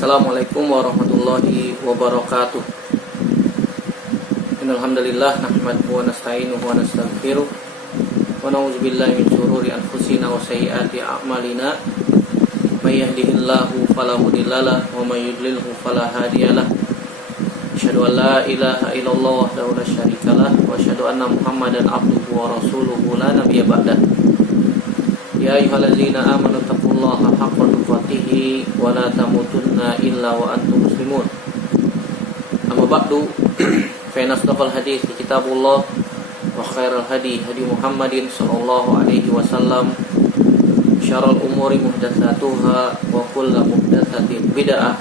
Assalamualaikum warahmatullahi wabarakatuh. Innal hamdalillah nahmaduhu wa nasta'inuhu wa nastaghfiruh wa na'udzubillahi min shururi anfusina wa sayyiati a'malina. May yahdihillahu fala mudhillalah wa may yudlilhu fala hadiyalah. Asyhadu an la ilaha illallah wahdahu la syarikalah wa asyhadu anna Muhammadan abduhu wa rasuluhu la nabiyya ba'dah. Ya ayyuhallazina amanu taqullaha haqqa tuqatih wa la tamutunna illa wa antum muslimun. Amma ba'du, fa inna asdaqal hadits kitabullah wa khairal hadi Muhammadin sallallahu alaihi wasallam. Syarrul umuri muhdatsatuha wa kullu muhdatsatin bid'ah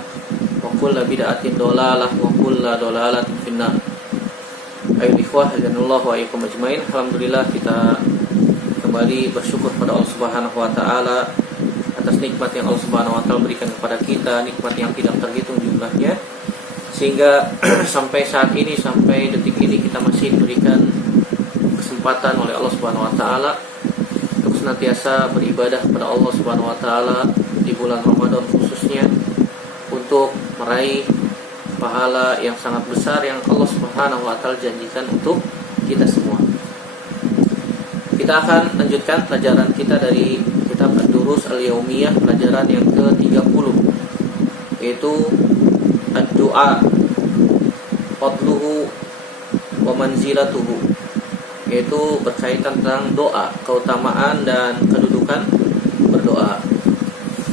wa kullu bid'atin dhalalah wa kullu dhalalatin finnar. Ayo ikhwah hadanallahu wa iyyakum ajmain. Alhamdulillah kita kembali bersyukur pada Allah Subhanahu wa taala atas nikmat yang Allah Subhanahu wa taala berikan kepada kita, nikmat yang tidak terhitung jumlahnya, sehingga sampai saat ini, sampai detik ini kita masih diberikan kesempatan oleh Allah Subhanahu wa taala untuk senantiasa beribadah kepada Allah Subhanahu wa taala di bulan Ramadan khususnya, untuk meraih pahala yang sangat besar yang Allah Subhanahu wa taala janjikan untuk kita semua. Kita akan lanjutkan pelajaran kita dari kitab Ad-Durus Al-Yaumiyah, pelajaran yang ke-30, yaitu Ad-Du'a Fadluhu wa Manzilatuhu, yaitu berkaitan tentang doa, keutamaan dan kedudukan berdoa.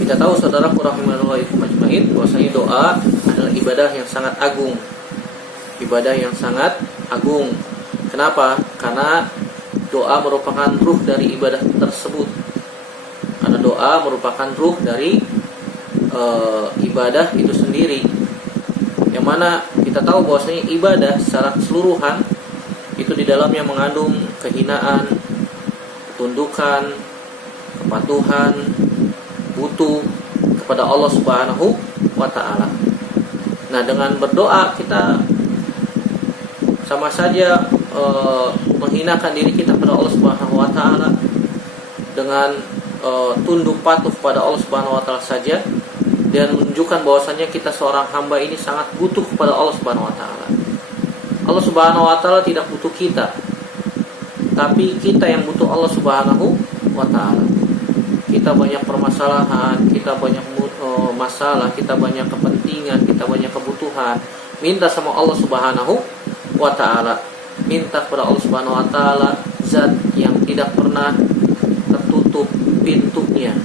Kita tahu saudaraku rahimahullahi ajmain, bahwasanya doa adalah ibadah yang sangat agung. Ibadah yang sangat agung. Kenapa? Karena doa merupakan ruh dari ibadah tersebut. Karena doa merupakan ruh dari ibadah itu sendiri. Yang mana kita tahu bahwasanya ibadah secara keseluruhan itu di dalamnya mengandung kehinaan, ketundukan, kepatuhan, butuh kepada Allah Subhanahu wa taala. Nah, dengan berdoa kita sama saja menghinakan diri kita pada Allah Subhanahu wa taala, dengan tunduk patuh pada Allah Subhanahu wa taala saja, dan menunjukkan bahwasanya kita seorang hamba ini sangat butuh kepada Allah Subhanahu wa taala. Allah Subhanahu wa taala tidak butuh kita, tapi kita yang butuh Allah Subhanahu wa taala. Kita banyak permasalahan, kita banyak masalah, kita banyak kepentingan, kita banyak kebutuhan. Minta sama Allah Subhanahu wa taala. Minta kepada Allah Subhanahu wa taala, zat yang tidak pernah tertutup pintunya.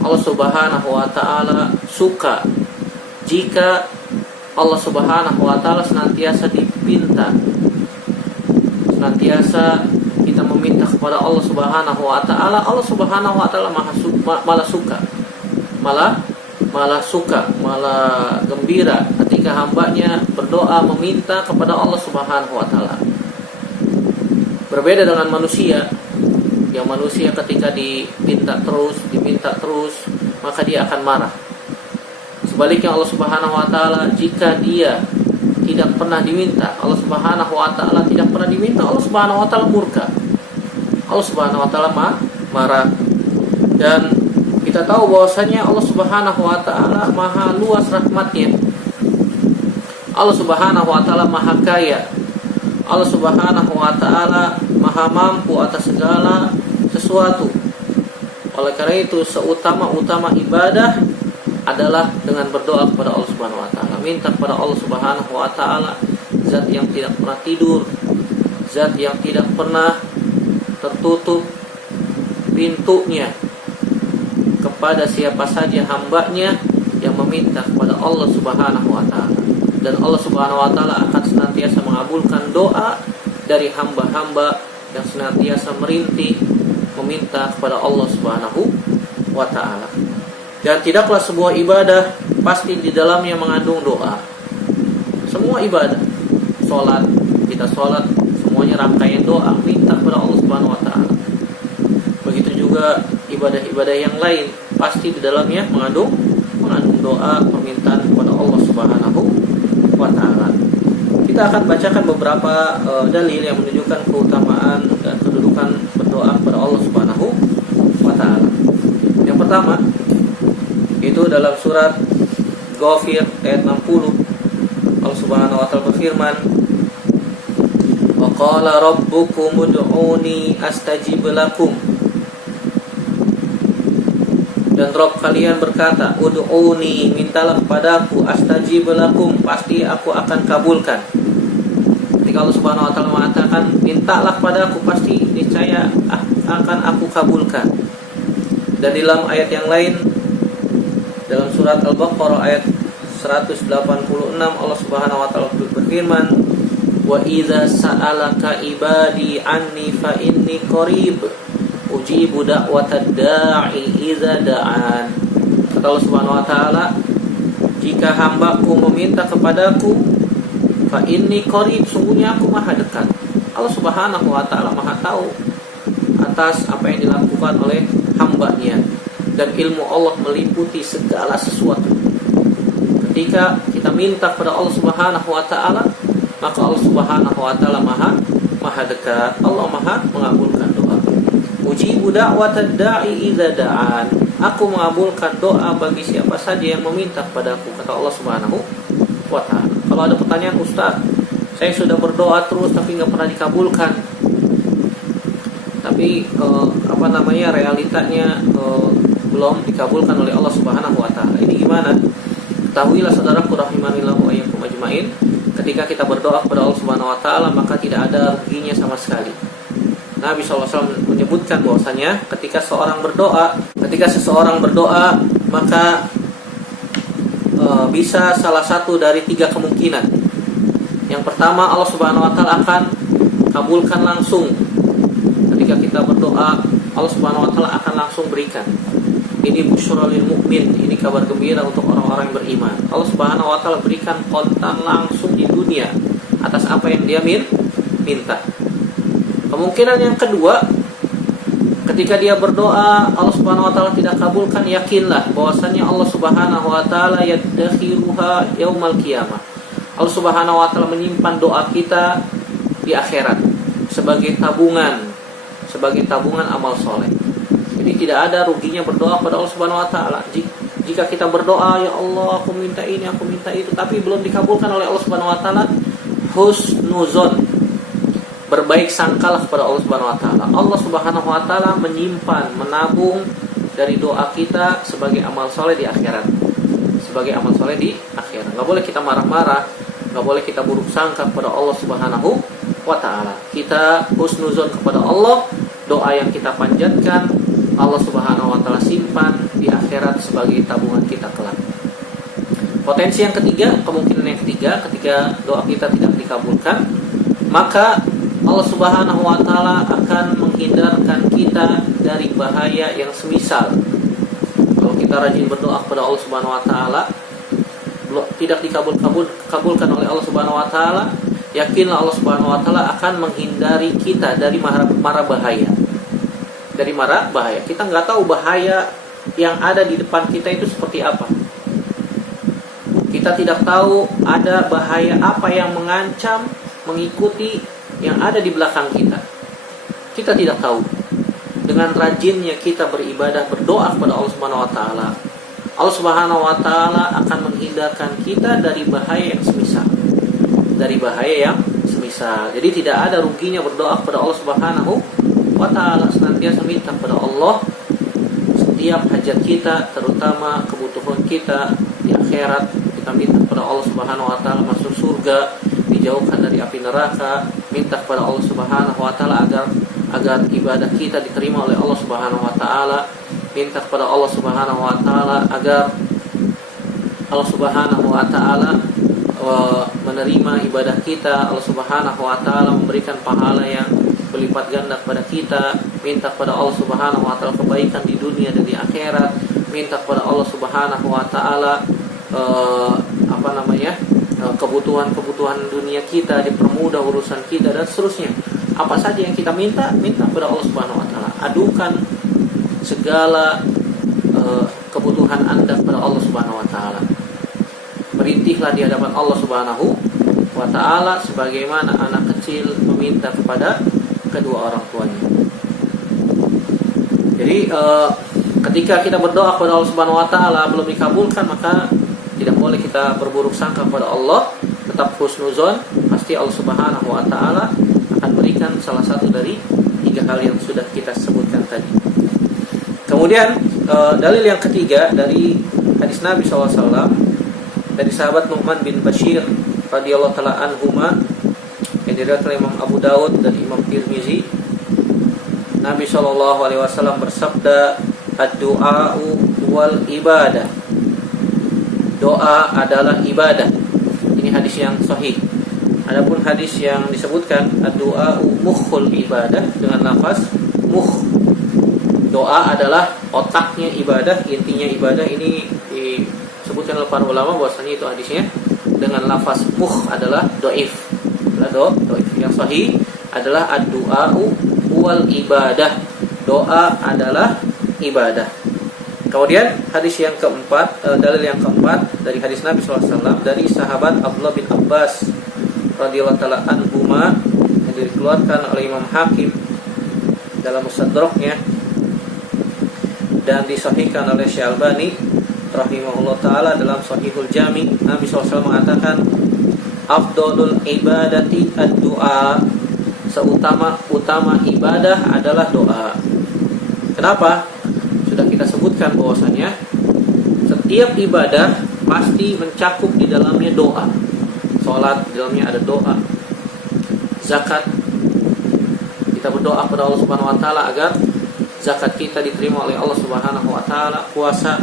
Allah Subhanahu wa taala suka jika Allah Subhanahu wa taala senantiasa dipinta. Senantiasa kita meminta kepada Allah Subhanahu wa taala, Allah Subhanahu wa taala malah suka. Malah suka, malah gembira ketika hambanya berdoa meminta kepada Allah Subhanahu wa taala. Berbeda dengan manusia, yang manusia ketika diminta terus, maka dia akan marah. Sebaliknya Allah Subhanahu wa taala, jika dia tidak pernah diminta, Allah Subhanahu wa taala tidak pernah diminta, Allah Subhanahu wa taala murka. Allah Subhanahu wa taala marah. Dan kita tahu bahwasanya Allah Subhanahu wa taala maha luas rahmatnya. Allah Subhanahu wa taala maha kaya. Allah Subhanahu wa taala maha mampu atas segala sesuatu. Oleh karena itu, seutama-utama ibadah adalah dengan berdoa kepada Allah Subhanahu wa taala. Minta kepada Allah Subhanahu wa taala, zat yang tidak pernah tidur, zat yang tidak pernah tertutup pintunya kepada siapa saja hambanya yang meminta kepada Allah Subhanahu wa taala. Dan Allah Subhanahu wa taala akan senantiasa mengabulkan doa dari hamba-hamba yang senantiasa merintih meminta kepada Allah Subhanahu wa taala. Dan tidaklah sebuah ibadah pasti di dalamnya mengandung doa. Semua ibadah, sholat, kita sholat, semuanya rangkaian doa, minta kepada Allah Subhanahu wa taala. Begitu juga ibadah-ibadah yang lain, pasti di dalamnya mengandung doa, permintaan kepada Allah Subhanahu wa taala. Kita akan bacakan beberapa dalil yang menunjukkan keutamaan dan kedudukan berdoa kepada Allah Subhanahu wa taala. Yang pertama, itu dalam surat Ghafir ayat 60. Allah Subhanahu wa taala berfirman, "Wa qala rabbukum ud'uni astajib lakum." Dan Rabb kalian berkata, "Ud'uni, mintalah kepadaku, astajib lakum, pasti aku akan kabulkan." Ketika Allah Subhanahu wa taala mengatakan, "Mintalah kepadaku, pasti niscaya akan aku kabulkan." Dan di dalam ayat yang lain, dalam surat Al-Baqarah ayat 186, Allah Subhanahu wa taala berfirman, "Wa idza sa'alaka ibadi anni fa inni qarib ujibu da'watad da'i idza da'an." Kata Allah Subhanahu wa taala, "Jika hambaku meminta kepadaku, fa inni qarib, sungguhnya aku maha dekat." Allah Subhanahu wa taala maha tahu atas apa yang dilakukan oleh hambanya, dan ilmu Allah meliputi segala sesuatu. Ketika kita minta kepada Allah Subhanahu wa taala, maka Allah Subhanahu wa taala maha dekat. Allah maha mengabulkan doa. Ujibu da'watad da'i idza da'an. Aku mengabulkan doa bagi siapa saja yang meminta kepadaku, kata Allah Subhanahu wa taala. Kalau ada pertanyaan, "Ustaz, saya sudah berdoa terus tapi nggak pernah dikabulkan." Tapi realitanya belum dikabulkan oleh Allah Subhanahu wa taala. Ini gimana? Ketahuilah saudaraku rahimanillah wa iyyakum ajmain, ketika kita berdoa kepada Allah Subhanahu wa taala maka tidak ada ruginya sama sekali. Nabi SAW menyebutkan bahwasanya ketika seseorang berdoa maka bisa salah satu dari 3 kemungkinan. Yang pertama, Allah Subhanahu wa taala akan kabulkan langsung. Ketika kita berdoa, Allah Subhanahu wa taala akan langsung berikan. Ini busyra lil mukmin, ini kabar gembira untuk orang-orang yang beriman. Allah Subhanahu wa taala berikan kontan langsung di dunia atas apa yang dia minta. Kemungkinan yang kedua, ketika dia berdoa Allah Subhanahu wa taala tidak kabulkan, yakinlah bahwasanya Allah Subhanahu wa taala yadkhiruha yaumal qiyamah. Allah Subhanahu wa taala menyimpan doa kita di akhirat sebagai tabungan amal soleh. Jadi tidak ada ruginya berdoa kepada Allah Subhanahu wa taala. Jika kita berdoa, "Ya Allah, aku minta ini, aku minta itu," tapi belum dikabulkan oleh Allah Subhanahu wa taala, husnuzon, berbaik sangkalah kepada Allah Subhanahu wa taala. Allah Subhanahu wa taala menyimpan, menabung dari doa kita sebagai amal soleh di akhirat. Sebagai amal soleh di akhirat. Enggak boleh kita marah-marah, enggak boleh kita buruk sangka kepada Allah Subhanahu wa taala. Kita husnuzon kepada Allah, doa yang kita panjatkan Allah Subhanahu wa taala simpan di akhirat sebagai tabungan kita kelak. Potensi yang ketiga, kemungkinan yang ketiga, ketika doa kita tidak dikabulkan, maka Allah Subhanahu wa taala akan menghindarkan kita dari bahaya yang semisal. Kalau kita rajin berdoa kepada Allah Subhanahu wa taala, tidak dikabulkan oleh Allah Subhanahu wa taala, yakinlah Allah Subhanahu wa taala akan menghindari kita dari mara bahaya. Dari mara bahaya. Kita nggak tahu bahaya yang ada di depan kita itu seperti apa. Kita tidak tahu ada bahaya apa yang mengancam, mengikuti yang ada di belakang kita. Kita tidak tahu. Dengan rajinnya kita beribadah, berdoa kepada Allah Subhanahu wa taala, Allah Subhanahu wa taala akan menghindarkan kita dari bahaya yang semisal. Jadi tidak ada ruginya berdoa kepada Allah Subhanahu wa taala, senantiasa minta kepada Allah setiap hajat kita, terutama kebutuhan kita di akhirat. Kita minta kepada Allah Subhanahu wa taala masuk surga, dijauhkan dari api neraka, minta kepada Allah Subhanahu wa taala agar ibadah kita diterima oleh Allah Subhanahu wa taala, minta kepada Allah Subhanahu wa taala agar Allah Subhanahu wa taala menerima ibadah kita, Allah Subhanahu wa taala memberikan pahala yang berlipat ganda kepada kita, minta kepada Allah Subhanahu wa taala kebaikan di dunia dan di akhirat, minta kepada Allah Subhanahu wa taala kebutuhan dunia kita dipermudah, urusan kita dan seterusnya. Apa saja yang kita minta kepada Allah Subhanahu wa taala. Adukan segala kebutuhan Anda kepada Allah Subhanahu wa taala. Berintihlah di hadapan Allah Subhanahu wa taala sebagaimana anak kecil meminta kepada kedua orang tuanya. Jadi ketika kita berdoa kepada Allah Subhanahu wa taala belum dikabulkan, maka Tidak boleh kita berburuk sangka kepada Allah, tetap husnuzon, pasti Allah Subhanahu wa taala akan berikan salah satu dari 3 hal yang sudah kita sebutkan tadi. Kemudian dalil yang ketiga dari hadis Nabi SAW dari sahabat Nu'man bin Bashir radhiyallahu taala anhuma yang diriwayatkan oleh Imam Abu Dawud dan Imam Tirmizi. Nabi SAW bersabda, ad-du'a'u wal ibadah. Doa adalah ibadah. Ini hadis yang sahih. Adapun hadis yang disebutkan ad-du'a'u mukhul ibadah dengan lafaz mukh. Doa adalah otaknya ibadah, intinya ibadah. Ini disebutkan oleh para ulama bahwasanya itu hadisnya dengan lafaz mukh adalah dhaif. Yang sahih adalah ad-du'a'u wal ibadah. Doa adalah ibadah. Kemudian hadis yang keempat, dalil yang keempat dari hadis Nabi SAW dari sahabat Abdullah bin Abbas radhiyallahu taala anhuma yang dikeluarkan oleh Imam Hakim dalam Mustadraknya dan disahihkan oleh Syekh Albani rahimahullah taala dalam Shahihul Jami. Nabi SAW mengatakan, afdalul ibadati ad-du'a, seutama-utama ibadah adalah doa. Kenapa? Sudah kita sebutkan bahwasanya setiap ibadah pasti mencakup di dalamnya doa. Salat di dalamnya ada doa. Zakat, kita berdoa kepada Allah Subhanahu wa taala agar zakat kita diterima oleh Allah Subhanahu wa taala. Puasa,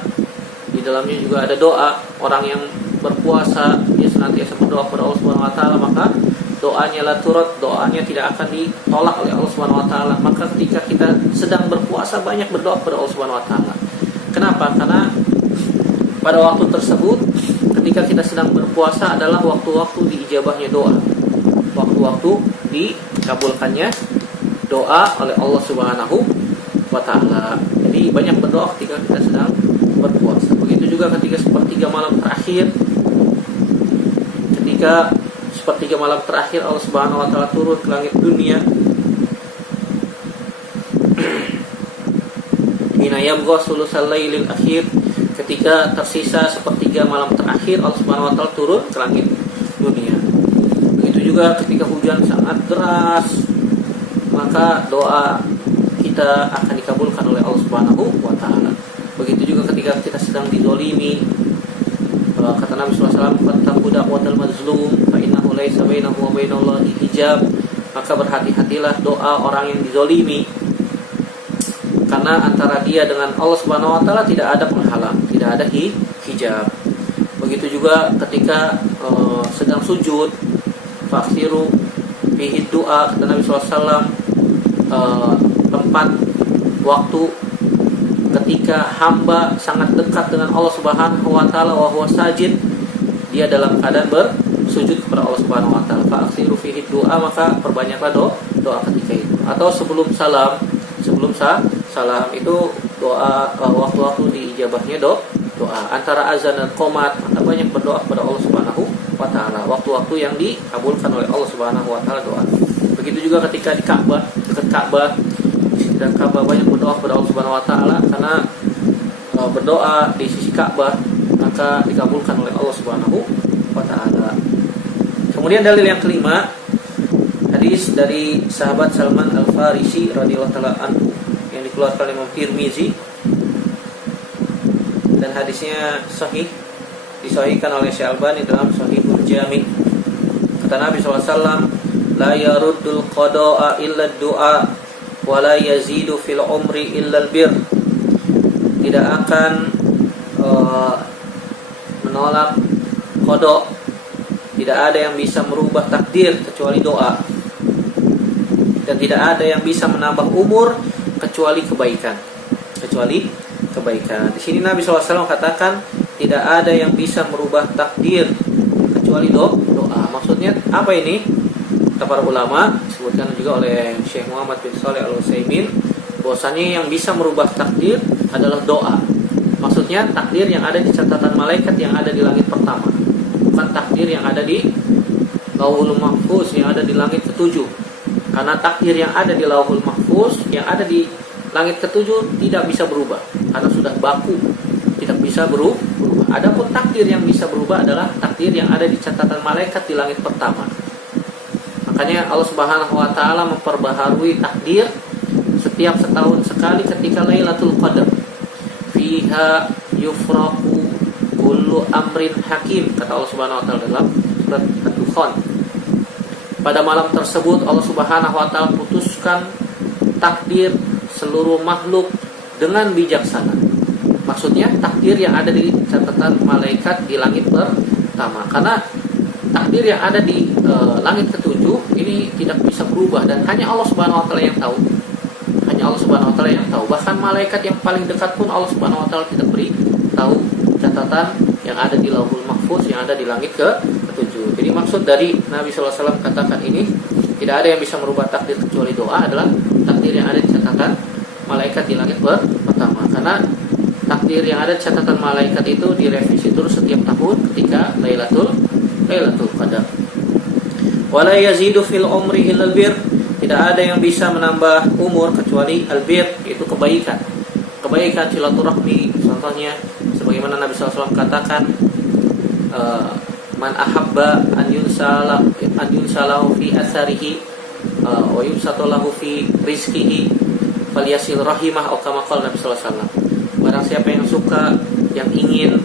di dalamnya juga ada doa. Orang yang berpuasa dia senantiasa berdoa kepada Allah Subhanahu wa taala, maka doanya la turad, doanya tidak akan ditolak oleh Allah Subhanahu wa taala. Maka ketika kita sedang berpuasa banyak berdoa kepada Allah Subhanahu wa taala. Kenapa? Karena pada waktu tersebut ketika kita sedang berpuasa adalah waktu-waktu diijabahnya doa. Waktu-waktu dikabulkannya doa oleh Allah Subhanahu wa taala. Jadi banyak berdoa ketika kita sedang berpuasa. Begitu juga ketika sepertiga malam terakhir. Ketika sepertiga malam terakhir Allah Subhanahu wa taala turun ke langit dunia. Hina yabqa sulusal lailil akhir, ketika tersisa sepertiga malam terakhir Allah Subhanahu wa taala turun ke langit dunia. Begitu juga ketika hujan sangat deras, maka doa kita akan dikabulkan oleh Allah Subhanahu wa taala. Begitu juga ketika kita sedang dizalimi, kata Nabi SAW, fattaqu da'watal mazlum fa innahu laisa bainahu wa bainallahi hijab. Maka berhati-hatilah doa orang yang dizalimi, karena antara dia dengan Allah Subhanahu wa taala tidak ada penghalang, tidak ada hijab. Begitu juga ketika sedang sujud, faksiru fihi doa, kata Nabi SAW, tempat waktu ketika hamba sangat dekat dengan Allah Subhanahu wa taala wa huwa sajid, dia dalam keadaan bersujud kepada Allah Subhanahu wa taala. Faksiru fihi doa, maka perbanyaklah doa ketika itu. Atau sebelum salam itu doa, waktu-waktu diijabahnya doa. Antara azan dan qomat, maka banyak berdoa kepada Allah Subhanahu wa taala. Waktu-waktu yang dikabulkan oleh Allah Subhanahu wa taala doa. Begitu juga ketika di Ka'bah, dekat Ka'bah, dan Ka'bah banyak berdoa kepada Allah Subhanahu wa taala, karena berdoa di sisi Ka'bah maka dikabulkan oleh Allah Subhanahu wa taala. Kemudian dalil yang kelima, hadis dari sahabat Salman Al-Farisi radhiyallahu taala anhu yang dikeluarkan oleh Imam Tirmizi dan hadisnya sahih, disahihkan oleh Syekh Albani dalam Shahihul Jami. Kata Nabi SAW, la yaruddul qada'a illa du'a wa la yazidu fil umri illa albir. Tidak akan menolak qada, tidak ada yang bisa merubah takdir kecuali doa, dan tidak ada yang bisa menambah umur kecuali kebaikan. Di sini Nabi SAW katakan tidak ada yang bisa merubah takdir kecuali doa. Maksudnya apa ini? Kata para ulama, disebutkan juga oleh Syekh Muhammad bin Shalih Al-Utsaimin, bahwasanya yang bisa merubah takdir adalah doa. Maksudnya takdir yang ada di catatan malaikat yang ada di langit pertama, bukan takdir yang ada di Lauhul Mahfuz yang ada di langit ketujuh. Karena takdir yang ada di Lauhul Mahfuz yang ada di langit ketujuh tidak bisa berubah karena sudah baku tidak bisa berubah. Adapun takdir yang bisa berubah adalah takdir yang ada di catatan malaikat di langit pertama. Makanya Allah Subhanahu wa taala memperbaharui takdir setiap setahun sekali ketika Lailatul Qadar. Fiha yufraqu kullu amrin hakim, kata Allah Subhanahu wa taala dalam surat Ad-Dukhan. Pada malam tersebut Allah Subhanahu wa taala putuskan takdir seluruh makhluk dengan bijaksana. Maksudnya takdir yang ada di catatan malaikat di langit pertama. Karena takdir yang ada di langit ketujuh ini tidak bisa berubah dan hanya Allah Subhanahu wa taala yang tahu. Hanya Allah Subhanahu wa taala yang tahu. Bahkan malaikat yang paling dekat pun Allah Subhanahu wa taala tidak beri tahu catatan yang ada di Lauhul Mahfuz yang ada di langit ketujuh. Jadi maksud dari Nabi sallallahu alaihi wasallam katakan ini, tidak ada yang bisa merubah takdir kecuali doa, adalah takdir yang ada di catatan malaikat di langit pertama. Karena takdir yang ada di catatan malaikat itu direvisi terus setiap tahun ketika Lailatul Qadar. Wala yazidu fil umri illal bir. Tidak ada yang bisa menambah umur kecuali albir, itu kebaikan. Kebaikan silaturahmi. Contohnya sebagaimana Nabi SAW katakan, man ahabba an yunsalahu fi asarihi wa yumsatulahu fi rizkihi falyasil rahimah, atau kama qala Nabi SAW. Barang siapa yang suka, yang ingin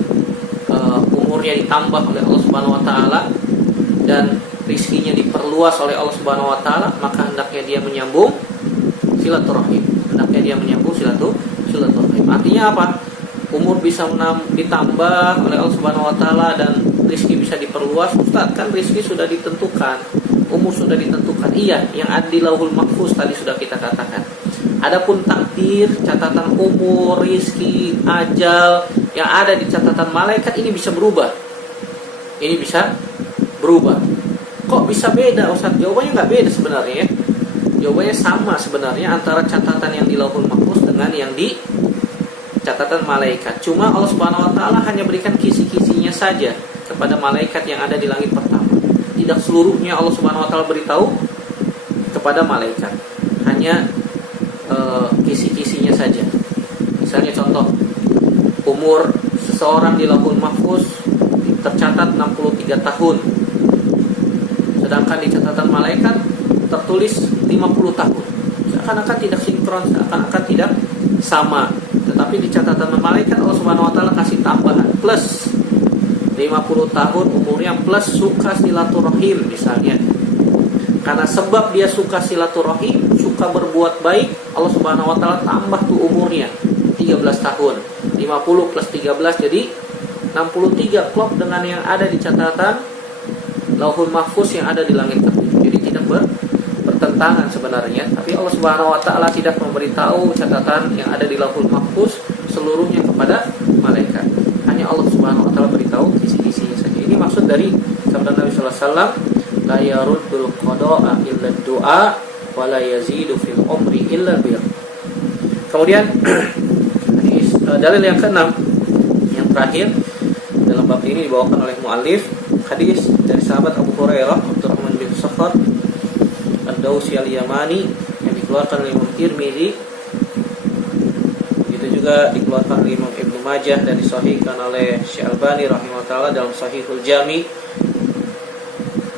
umurnya ditambah oleh Allah Subhanahu wa taala dan rizkinya diperluas oleh Allah Subhanahu wa taala, maka hendaknya dia menyambung silaturahim. Artinya apa? Umur bisa ditambah oleh Allah Subhanahu wa taala dan rizki bisa diperluas. Ustaz, kan rizki sudah ditentukan, umur sudah ditentukan. Iya, yang ada di Lauhul Mahfuz tadi sudah kita katakan. Adapun takdir, catatan umur, rizki, ajal yang ada di catatan malaikat ini bisa berubah. Ini bisa berubah. Kok bisa beda, Ustaz? Jawabannya nggak beda sebenarnya. Jawabannya sama sebenarnya antara catatan yang di Lauhul Mahfuz dengan yang di catatan malaikat. Cuma Allah Subhanahu wa taala hanya berikan kisi-kisinya saja kepada malaikat yang ada di langit pertama. Tidak seluruhnya Allah Subhanahu wa taala beritahu kepada malaikat. Hanya kisi-kisinya saja. Misalnya contoh, umur seseorang di Lauhul Mahfuz tercatat 63 tahun. Sedangkan di catatan malaikat tertulis 50 tahun. Seakan-akan tidak sinkron, seakan-akan tidak sama. Tetapi di catatan malaikat Allah Subhanahu wa taala kasih tambahan plus 50 tahun umurnya, plus suka silaturahim misalnya. Karena sebab dia suka silaturahim, suka berbuat baik, Allah Subhanahu wa taala tambah tuh umurnya 13 tahun. 50 plus 13 jadi 63, klop dengan yang ada di catatan Lauhul Mahfuz yang ada di langit ketujuh. Jadi tidak bertentangan sebenarnya, tapi Allah Subhanahu wa taala tidak memberitahu catatan yang ada di Lauhul Mahfuz seluruhnya kepada malaikat. Hanya Allah Subhanahu wa taala beritahu kisi-kisinya saja. Ini maksud dari sabda Nabi sallallahu alaihi wasallam, la yaruddul qada'a illa du'a wa la yazidu fil umri illa bir. Kemudian dalil yang keenam, yang terakhir dalam bab ini dibawakan oleh muallif, hadis dari sahabat Abu Hurairah Abdurrahman bin Sakhar Ad-Dawsi Al-Yamani yang dikeluarkan oleh Imam Tirmidzi, itu juga dikeluarkan oleh Imam Ibnu Majah dan disahihkan oleh Syekh Albani rahimahullah dalam Sahihul Jami.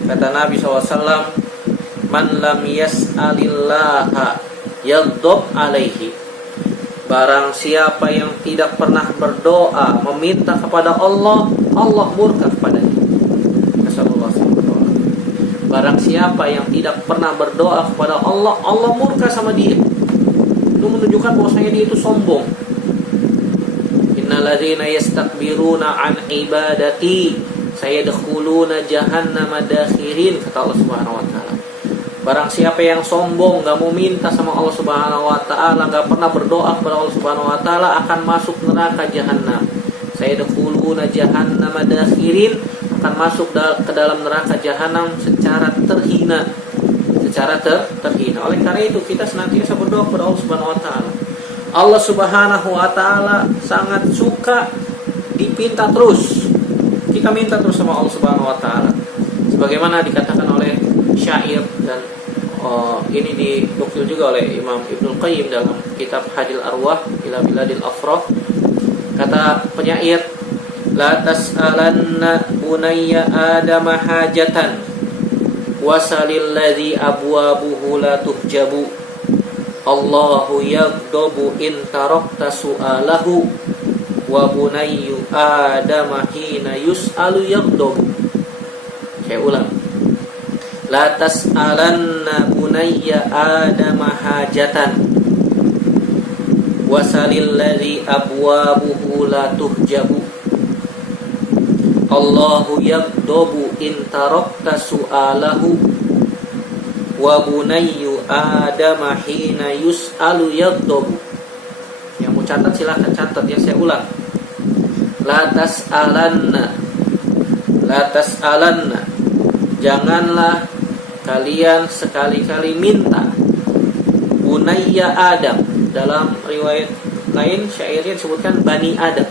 Kata Nabi SAW, man lam yas'alillaha yaghdab alaihi. Barang siapa yang tidak pernah berdoa meminta kepada Allah, Allah murka kepadanya. Barang siapa yang tidak pernah berdoa kepada Allah, Allah murka sama dia. Itu menunjukkan bahwasanya dia itu sombong. Innalladzina yastakbiruna an ibadati sayadkhuluna jahannama dakhirin, kata Allah Subhanahu wa taala. Barang siapa yang sombong, enggak mau minta sama Allah Subhanahu wa taala, enggak pernah berdoa kepada Allah Subhanahu wa taala, akan masuk neraka jahanam. Sayadkhuluna jahannama dakhirin, akan masuk ke dalam neraka jahanam secara terhina. Oleh karena itu kita senantiasa berdoa kepada Allah Subhanahu wa taala. Allah Subhanahu wa taala sangat suka dipinta terus. Kita minta terus sama Allah Subhanahu wa taala. Sebagaimana dikatakan oleh syair dan ini dinukil juga oleh Imam Ibnu Qayyim dalam kitab Hadil Arwah ila Biladil Afrah. Kata penyair, la tas'alanna bunayya adama hajatan wasalil ladzi abwabuhu la tuhjabu. Allahu yaghdabu in tarakta su'alahu wa bunayyu adama hina yus'alu yaghdabu. Saya ulang. La tas'alanna bunayya adama hajatan wasalil ladzi abwabuhu la tuhjabu. Allahu yaghdabu in tarakta su'alahu wa bunayyu adama hina yus'alu yaghdabu. Yang mau catat silakan catat ya, saya ulang. La tas'alanna, janganlah kalian sekali-kali minta. Bunayya Adam, dalam riwayat lain syairnya disebutkan Bani Adam.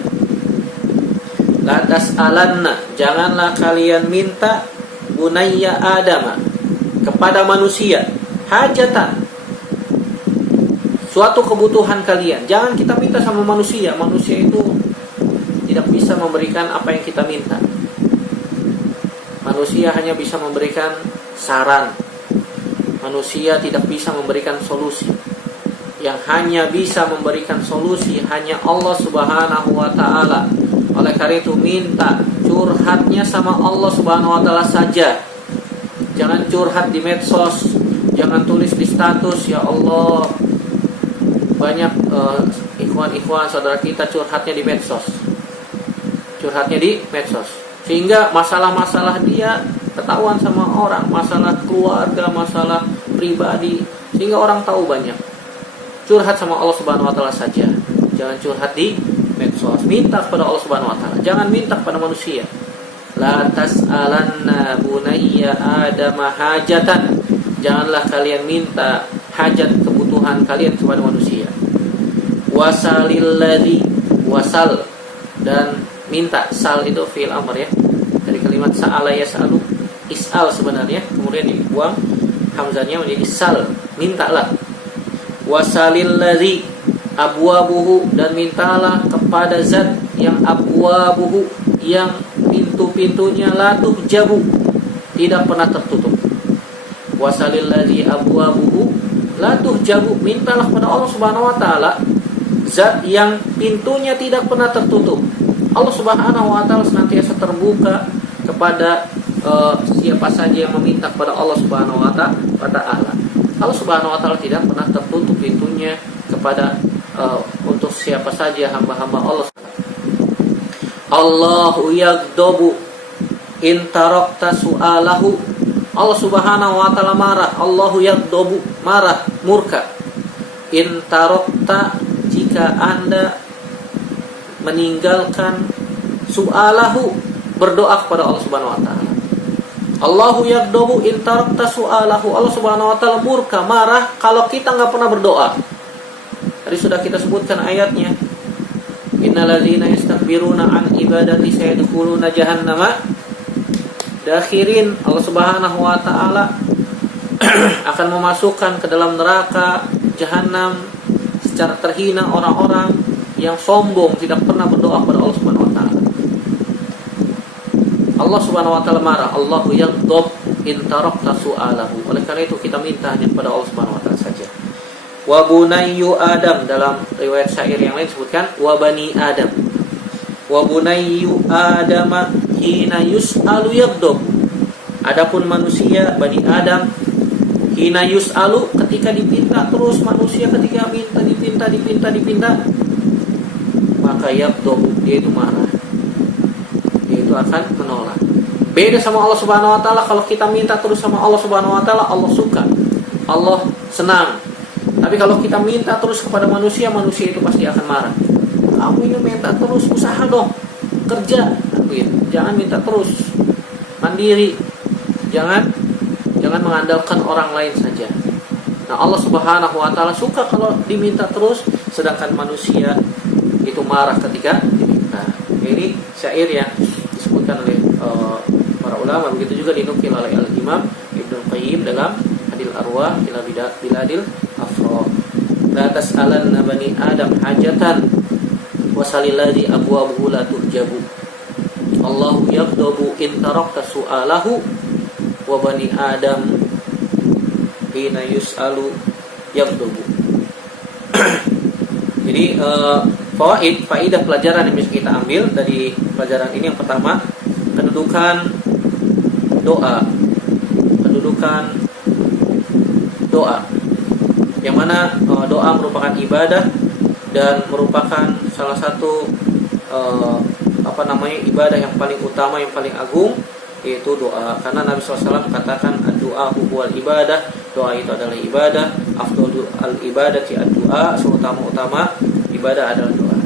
La tas'alanna, janganlah kalian minta bunayya Adam, kepada manusia, hajatan, suatu kebutuhan kalian. Jangan kita minta sama manusia. Manusia itu tidak bisa memberikan apa yang kita minta. Manusia hanya bisa memberikan saran. Manusia tidak bisa memberikan solusi. Yang hanya bisa memberikan solusi hanya Allah Subhanahu wa ta'ala. Oleh karena itu minta, curhatnya sama Allah Subhanahu wa ta'ala saja. Jangan curhat di medsos, jangan tulis di status. Ya Allah, banyak ikhwan-ikhwan saudara kita curhatnya di medsos. Sehingga masalah-masalah dia ketahuan sama orang, masalah keluarga, masalah pribadi, sehingga orang tahu banyak. Curhat sama Allah Subhanahu wa ta'ala saja. Jangan curhat di medsos. Minta kepada Allah Subhanahu wa ta'ala, jangan minta kepada manusia. La tas'alanna bunayya adama hajatan, janganlah kalian minta hajat kebutuhan kalian kepada manusia. Wasalil ladzi, wasal, dan minta. Sal itu fi'il amr ya, dari kalimat sa'ala yas'alu, is'al sebenarnya, kemudian dibuang hamzahnya menjadi sal, mintalah. Wasalil ladzi abwabuhu, dan mintalah kepada zat yang abwabuhu, yang pintu-pintunya la tuhjabu, tidak pernah tertutup. Wasalil ladzi abwabuhu la tuhjabu, mintalah kepada Allah Subhanahu wa ta'ala, zat yang pintunya tidak pernah tertutup. Allah Subhanahu wa ta'ala senantiasa terbuka kepada siapa saja yang meminta kepada Allah Subhanahu wa ta'ala. Allah Subhanahu wa ta'ala tidak pernah tertutup pintunya kepada untuk siapa saja hamba-hamba Allah. Allahu yaghdabu in tarakta su'alahu. Allah Subhanahu wa ta'ala marah. Allahu yaghdabu, marah, murka. In tarakta, jika Anda meninggalkan su'alahu, berdoa kepada Allah Subhanahu wa ta'ala. Allahu yaghdabu in tarakta su'alahu. Allah Subhanahu wa ta'ala murka, marah kalau kita enggak pernah berdoa. Tadi sudah kita sebutkan ayatnya. Innalladzina yastakbiruna an ibadati sayadkhuluna jahannama dakhirin. Allah Subhanahu wa ta'ala akan memasukkan ke dalam neraka jahanam secara terhina orang-orang yang sombong, tidak pernah berdoa kepada Allah Subhanahu wa ta'ala. Allah Subhanahu wa ta'ala marah. Allahu yaghdab in tarakta su'alahu. Oleh karena itu kita minta hanya kepada Allah Subhanahu wa ta'ala saja. Wa bunayyu Adam, dalam riwayat syair yang lain disebutkan wa bani Adam. Wa bunayyu Adama hina yus'alu yaghdab. Adapun manusia Bani Adam, hina yus'alu, ketika dipinta terus manusia, ketika dipinta, maka yaghdab, dia itu marah, dia itu akan menolak. Beda sama Allah Subhanahu wa ta'ala. Kalau kita minta terus sama Allah Subhanahu wa ta'ala, Allah suka, Allah senang. Tapi kalau kita minta terus kepada manusia, manusia itu pasti akan marah. Kamu ini minta terus, usaha dong, kerja, gitu. Jangan minta terus, mandiri. Jangan mengandalkan orang lain saja. Nah, Allah Subhanahu wa ta'ala suka kalau diminta terus, sedangkan manusia itu marah ketika diminta. Ini syair yang disebutkan oleh para ulama, begitu juga dinukil oleh Al-Imam Ibnu Qayyim dalam Hadil Arwah ila Biladil Afra. La tas'alanna bani Adam hajatan wasalilladzi abwabuhu la tuhjabu. Allahu yaghdabu in tarakta su'alahu wa bani Adam hina yus'alu yaghdabu. Jadi faidah pelajaran yang bisa kita ambil dari pelajaran ini, yang pertama, kedudukan doa. Yang mana doa merupakan ibadah dan merupakan salah satu ibadah yang paling utama, yang paling agung, yaitu doa. Karena Nabi SAW katakan ad-du'a huwal ibadah, doa itu adalah ibadah. Afdhalul ibadati ad-du'a, seutama-utama ibadah adalah doa.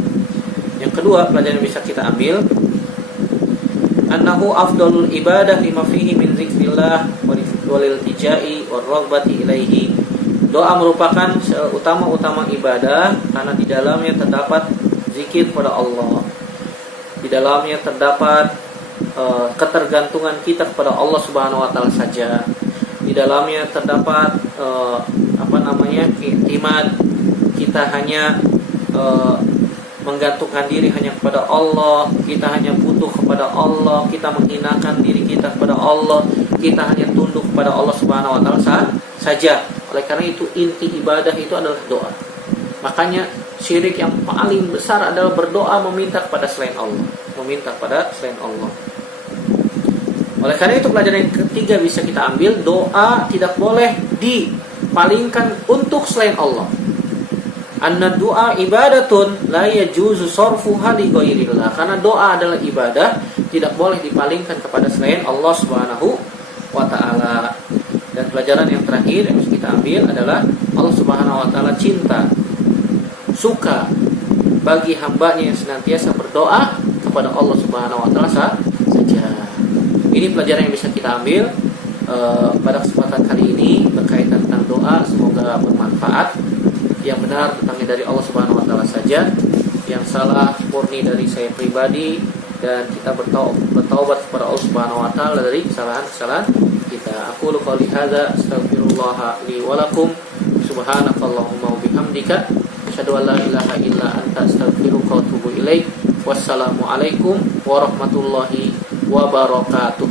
Yang kedua, pelajaran yang bisa kita ambil, annahu afdhalul ibadah lima fihi min zikrillah walil tijai warraghbati ilaihi. Doa merupakan seutama-utama ibadah karena di dalamnya terdapat zikir kepada Allah. Di dalamnya terdapat ketergantungan kita kepada Allah Subhanahu wa taala saja. Di dalamnya terdapat iman kita hanya menggantungkan diri hanya kepada Allah, kita hanya butuh kepada Allah, kita menghinakan diri kita kepada Allah, kita hanya tunduk kepada Allah Subhanahu wa taala saja. Oleh karena itu inti ibadah itu adalah doa. Makanya syirik yang paling besar adalah berdoa meminta kepada selain Allah, Oleh karena itu pelajaran yang ketiga bisa kita ambil, doa tidak boleh dipalingkan untuk selain Allah. Anna du'a ibadatun la yajuzu sarfuha li ghairillah. Karena doa adalah ibadah, tidak boleh dipalingkan kepada selain Allah Subhanahu wa taala. Dan pelajaran yang terakhir yang harus kita ambil adalah Allah Subhanahu wa taala suka bagi hambanya yang senantiasa berdoa kepada Allah Subhanahu wa taala saja. Ini pelajaran yang bisa kita ambil pada kesempatan kali ini berkaitan tentang doa. Semoga bermanfaat. Yang benar datangnya dari Allah Subhanahu wa taala saja, yang salah murni dari saya pribadi, dan kita bertaubat kepada Allah Subhanahu wa taala dari kesalahan-kesalahan kita. Aku qouli hadza astaghfirullah li wa lakum subhanakallahumma wa bihamdika asyhadu an la ilaha illa anta astaghfiruka wa atubu ilaik. Wassalamu alaikum warahmatullahi wabarakatuh.